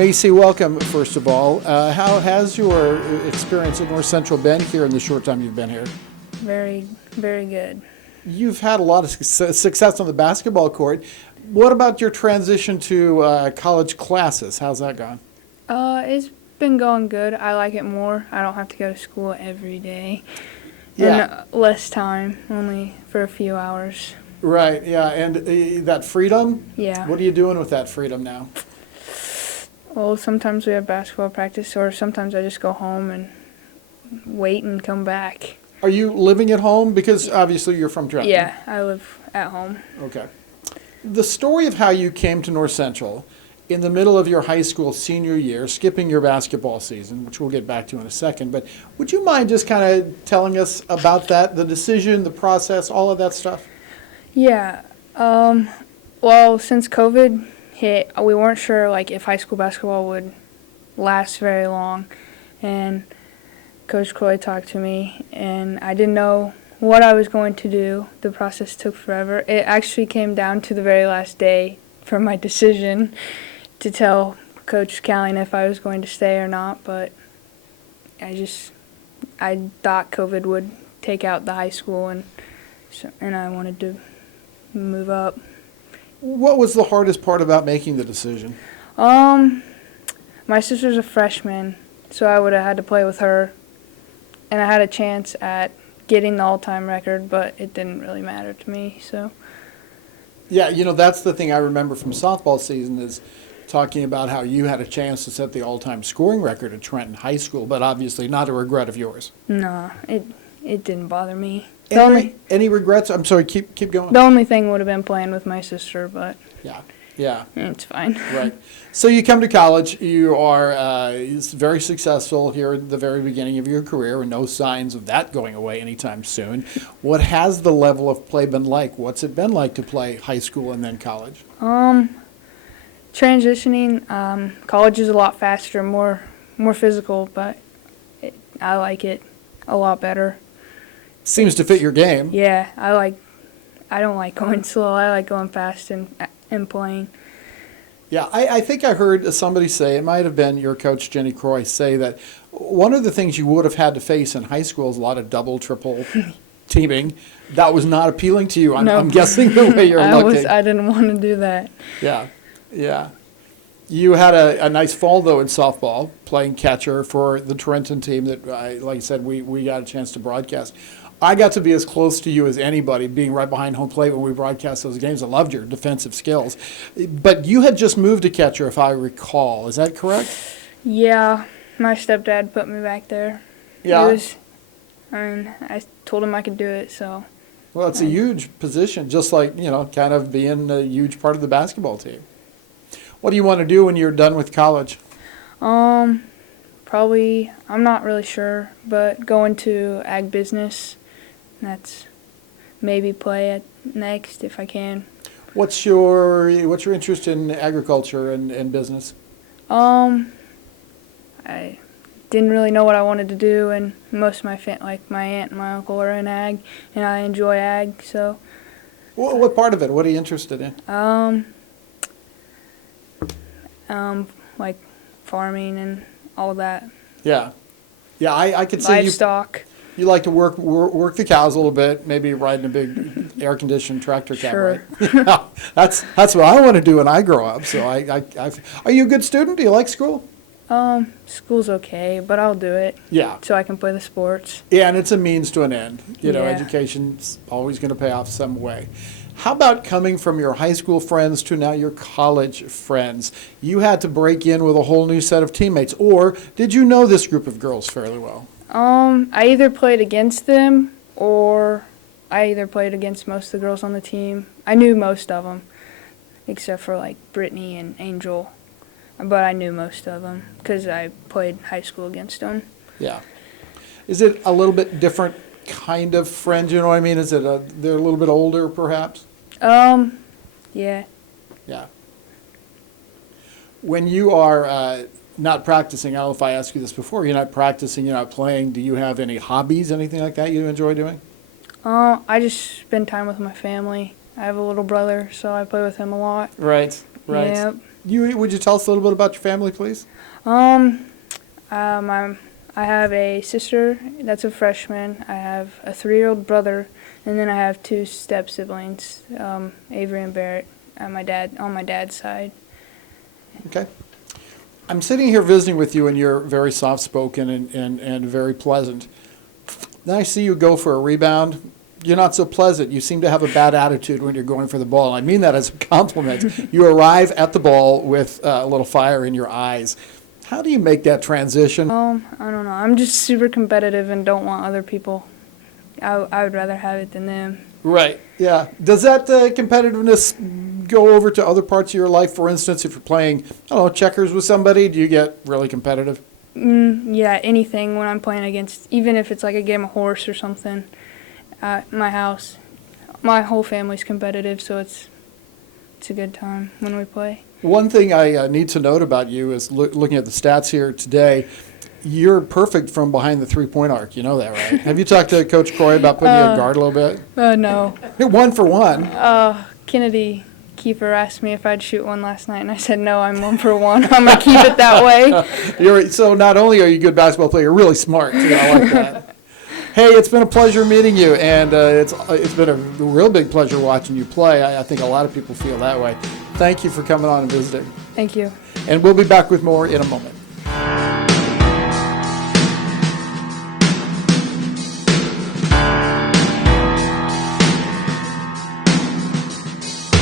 Maci, welcome, first of all. How has your experience at North Central been here in the short time you've been here? Very, very good. You've had a lot of success on the basketball court. What about your transition to college classes? How's that gone? It's been going good. I like it more. I don't have to go to school every day. Yeah. And less time, only for a few hours. Right, yeah, and that freedom? Yeah. What are you doing with that freedom now? Well, sometimes we have basketball practice, or sometimes I just go home and wait and come back. Are you living at home? Because obviously you're from Trenton. Yeah, I live at home. Okay. The story of how you came to North Central in the middle of your high school senior year, skipping your basketball season, which we'll get back to in a second, but would you mind just kind of telling us about that, the decision, the process, all of that stuff? Yeah. Well, since COVID hit, we weren't sure if high school basketball would last very long, and Coach Croy talked to me, and I didn't know what I was going to do. The process took forever. It actually came down to the very last day for my decision to tell Coach Calling if I was going to stay or not, but I thought COVID would take out the high school, and I wanted to move up. What was the hardest part about making the decision? My sister's a freshman, so I would have had to play with her, and I had a chance at getting the all-time record, but it didn't really matter to me, so. Yeah, that's the thing I remember from softball season is talking about how you had a chance to set the all-time scoring record at Trenton High School, but obviously not a regret of yours. No, it didn't bother me. Any regrets? I'm sorry, keep going. The only thing would have been playing with my sister, but Yeah. it's fine. Right. So you come to college. You are very successful here at the very beginning of your career, and no signs of that going away anytime soon. What has the level of play been like? What's it been like to play high school and then college? Transitioning, college is a lot faster, more physical, but I like it a lot better. Seems to fit your game. Yeah, I don't like going slow. I like going fast and playing. Yeah, I think I heard somebody say, it might have been your coach, Jenny Croy, say that one of the things you would have had to face in high school is a lot of double, triple teaming. That was not appealing to you, I'm guessing, the way you're looking. I didn't want to do that. Yeah. You had a nice fall, though, in softball, playing catcher for the Trenton team that, like I said, we got a chance to broadcast. I got to be as close to you as anybody, being right behind home plate when we broadcast those games. I loved your defensive skills. But you had just moved to catcher, if I recall. Is that correct? Yeah, my stepdad put me back there. Yeah. I told him I could do it, so. Well, it's a huge position, just like, kind of being a huge part of the basketball team. What do you want to do when you're done with college? Probably, I'm not really sure, but go into ag business. That's maybe play it next if I can. What's your interest in agriculture and business? I didn't really know what I wanted to do, and most of my my aunt and my uncle are in ag, and I enjoy ag, so. What part of it? What are you interested in? Like farming and all that. Yeah, I could see livestock. You like to work the cows a little bit, maybe riding a big air-conditioned tractor cab, Sure. Right? That's what I want to do when I grow up. So are you a good student? Do you like school? School's okay, but I'll do it. Yeah. So I can play the sports. Yeah, and it's a means to an end. Yeah. Education's always going to pay off some way. How about coming from your high school friends to now your college friends? You had to break in with a whole new set of teammates, or did you know this group of girls fairly well? I either played against them, or I either played against most of the girls on the team. I knew most of them, except for Brittany and Angel, but I knew most of them because I played high school against them. Yeah. Is it a little bit different kind of friends, you know what I mean? Is it they're a little bit older, perhaps? Yeah. Yeah. When you are not practicing, I don't know if I asked you this before, you're not practicing, you're not playing, do you have any hobbies, anything like that you enjoy doing? I just spend time with my family. I have a little brother, so I play with him a lot. Right. Yep. Would you tell us a little bit about your family, please? I have a sister that's a freshman. I have a 3-year-old brother, and then I have 2 step siblings, Avery and Barrett, on my dad's side. Okay. I'm sitting here visiting with you, and you're very soft-spoken and very pleasant. Then I see you go for a rebound. You're not so pleasant. You seem to have a bad attitude when you're going for the ball. I mean that as a compliment. You arrive at the ball with a little fire in your eyes. How do you make that transition? I don't know. I'm just super competitive and don't want other people. I would rather have it than them. Right, yeah. Does that competitiveness go over to other parts of your life? For instance, if you're playing, I don't know, checkers with somebody, do you get really competitive? Yeah, anything when I'm playing against, even if it's like a game of horse or something. At my house, my whole family's competitive, so it's a good time when we play. One thing I need to note about you is looking at the stats here today, you're perfect from behind the three-point arc. You know that, right? Have you talked to Coach Croy about putting you at guard a little bit? No. 1 for 1. Kennedy keeper asked me if I'd shoot one last night, and I said no, I'm 1 for 1. I'm going to keep it that way. So not only are you a good basketball player, you're really smart, too. I like that. Hey, it's been a pleasure meeting you, and it's been a real big pleasure watching you play. I think a lot of people feel that way. Thank you for coming on and visiting. Thank you. And we'll be back with more in a moment.